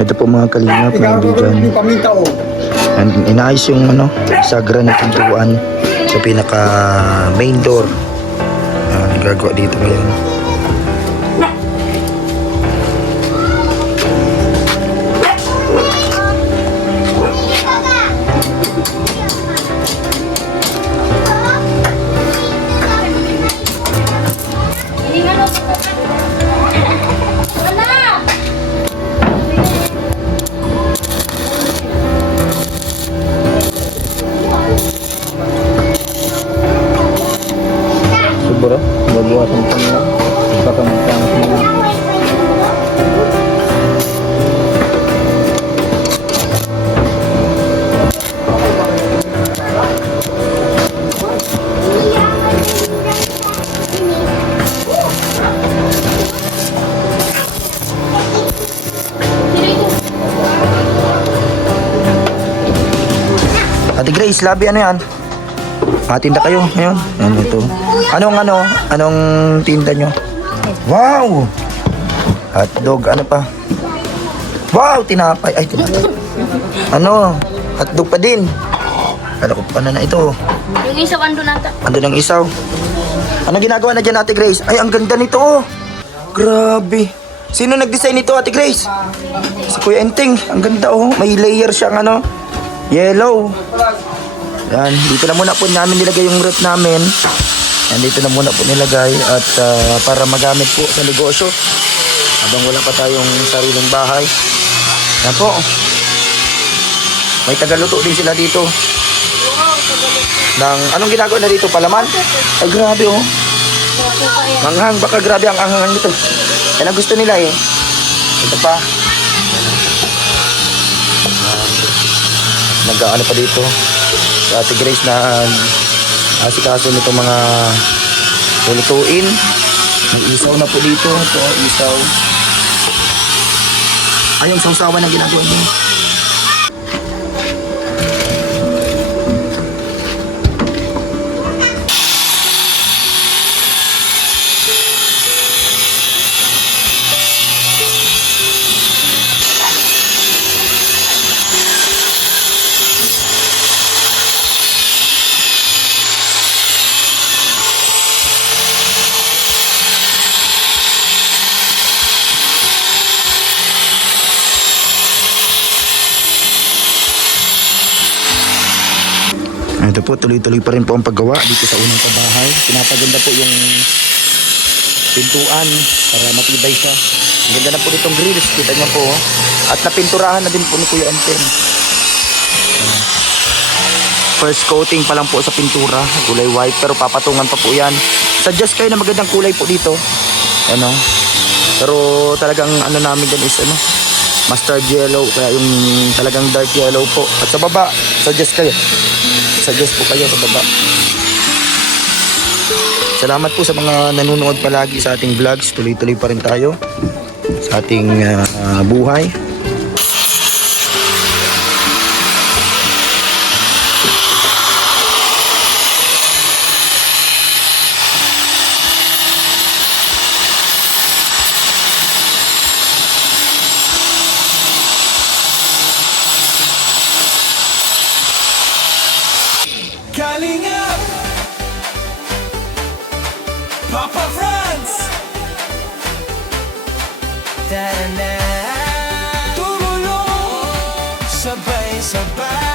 Ito po mga kalingap, nandiyan. And inaayos yung sagra na pintuan sa pinaka main door. Gagawa dito ngayon. Bro, babawasan pa nila baka magkangos nila. Ate Grace, labi ano yan? Tinda kayo ngayon? Ano ito? Anong tinda nyo? Wow! Hotdog, ano pa? Wow, tinapay. Ay, tinapay. Hotdog pa din. Kala ko pa na ito. Yung isaw ando nata. Ando ng isaw. Ano ginagawa na dyan, Ate Grace? Ay, ang ganda nito, oh. Grabe. Sino nag-design nito, Ate Grace? Si Kuya Enteng. Ang ganda, oh. May layer siyang yellow. Yan, dito na muna po namin nilagay yung ref namin. Yan, dito na muna po nilagay at para magamit po sa negosyo habang wala pa tayong sariling bahay. Yan po. May tagaluto din sila dito. Anong ginagawa na dito? Palaman? Ay, grabe, oh. Manghang, baka grabe ang anghang nito. Yan ang gusto nila, eh. Ito pa. Nag-ano pa dito. Si Ate Grace na asikaso nito mga lulutuin. May isaw na po dito. Ito, isaw. Ay, yung sausawan ang ginagawa niyo. Ito po, tuloy-tuloy pa rin po ang paggawa dito sa unang pabahay. Pinapaganda po yung pintuan para matibay siya. Ang ganda na po nitong grills, kita niyo po. At napinturahan na din po ni Kuya Enteng. First coating pa lang po sa pintura, kulay white, pero papatungan pa po yan. Suggest kayo na magandang kulay po dito. Pero talagang namin din is mustard yellow, kaya yung talagang dark yellow po. At sa baba, suggest po kayo sa baba. Salamat po sa mga nanonood palagi sa ating vlogs. Tuloy-tuloy pa rin tayo sa ating buhay. Kalingap Papa Franz Tara-na tumulong sabay-sabay.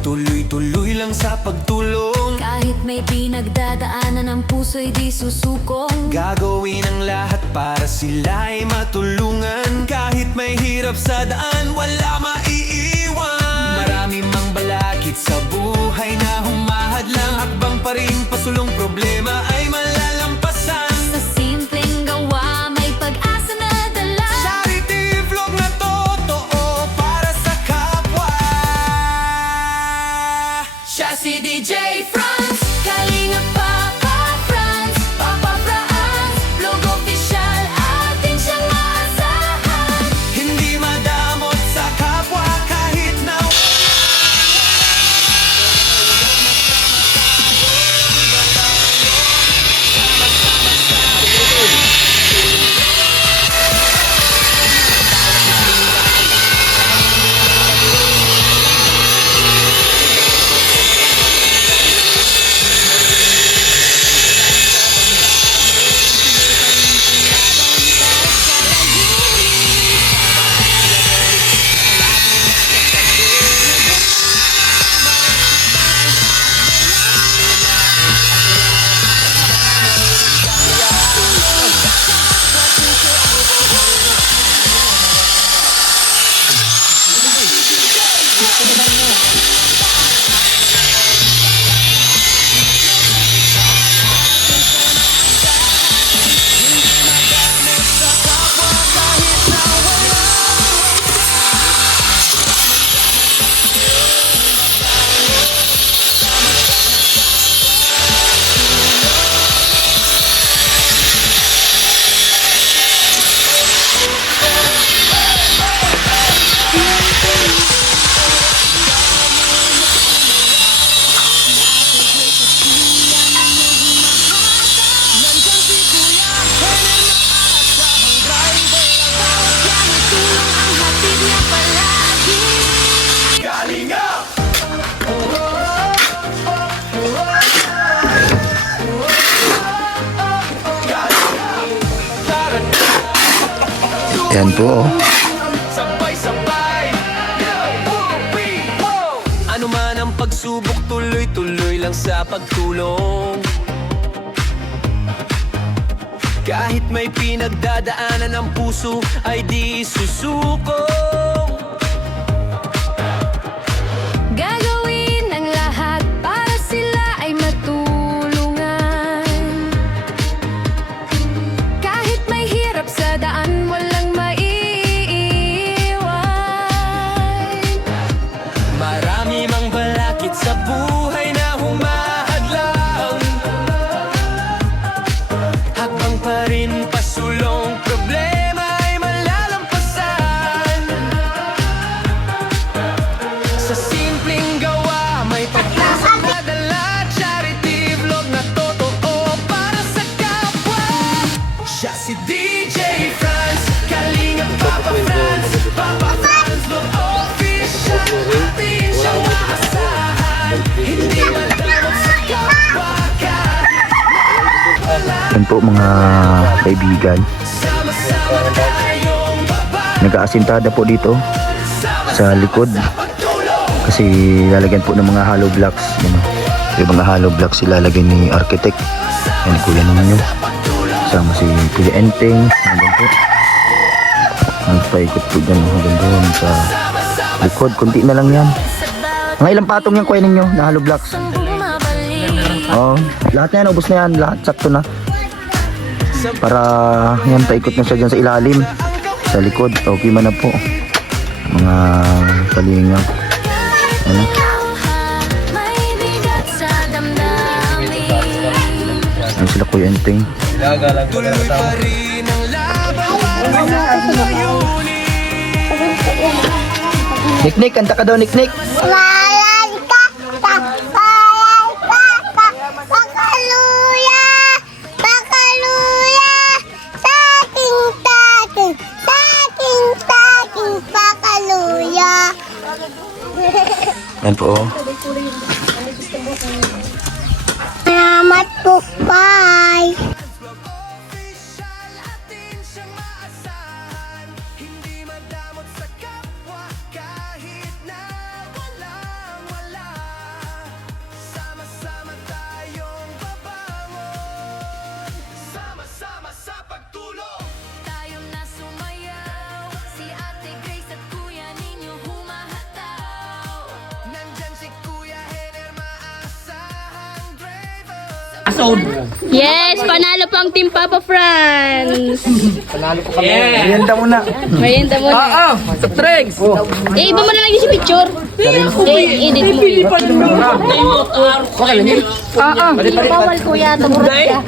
Tuloy-tuloy lang sa pagtulong. Kahit may pinagdadaanan, ang puso'y di susukong. Gagawin ang lahat para sila ay matulungan. Kahit may hirap sa daan, wala maiiwan. Marami mang balakid sa buhay na humahadlang. Hakbang pa rin, pasulong problema ay malalampasan. Sa simpleng gawa, may pag-asa na dala. Charity vlog na totoo para sa kapwa. Siya si DJ Franz, Kalingap Papa Franz, Papa Franz. Yan po, oh. Sabay-sabay. Ano man ang pagsubok, tuloy-tuloy lang sa pagtulong. Kahit may pinagdadaanan ang puso ay di susuko. Gagawin ang lahat para sila ay matulungan. Kahit may hirap sa daan, walang maiiwan. Marami mang balakid sa buhay na humahadlang. Hakbang pa rin pasulong, problema ay malalampasan. Sa simpleng gawa, may pag-asang nadala. Charity vlog na totoo para sa kapwa. Siya si DJ Franz, Kalingap Papa Franz. Papa Franz vlog official. Atin siyang maasahan, hindi malamot sa kapwa. Yan po mga kaibigan. Sama-sama tayong baba. Nag-aasintada po dito sa likod. Kasi lalagyan po ng mga hollow blocks. Yan, oh. Yung mga hollow blocks ilalagay ni architect. Yan, kuya naman yun. Sama si Kuya Enteng. Hanggang po. Nagpaikot po dyan. Hanggang doon sa likod. Kunti na lang yan. Mga ilang patong yung kuya ninyo na hollow blocks? Oo. Lahat na yan. Ubus na yan. Lahat sakto na. Para yan, paikot na siya dyan sa ilalim. Sa likod. Okay man na po. Mga kalingap. Ano? May bigat sa damdamin. Ano sila Kuya Enteng? Tuloy pa rin ang laban para sa layunin. Nick, kanta ka daw, Nick. Walay ka, pakaluya, saking, pakaluya. Yan po, oh. Salamat po, bye. Atin siyang maasahan, hindi madamot sa kapwa kahit na walang-wala. Sama-sama tayong babangon, sama-sama sa pagtulong. Tayo na sumayaw, si Ate Grace at Kuya ninyo humahataw. Nandyan si Kuya Hener, maasahang driver. Yes, panalo po ang Team Papa Franz. Merienda muna. Merienda mo na. Soft drinks. Eh, iba mo na lang yung si picture. Edit mo. Bawal kuya, tumurot ka.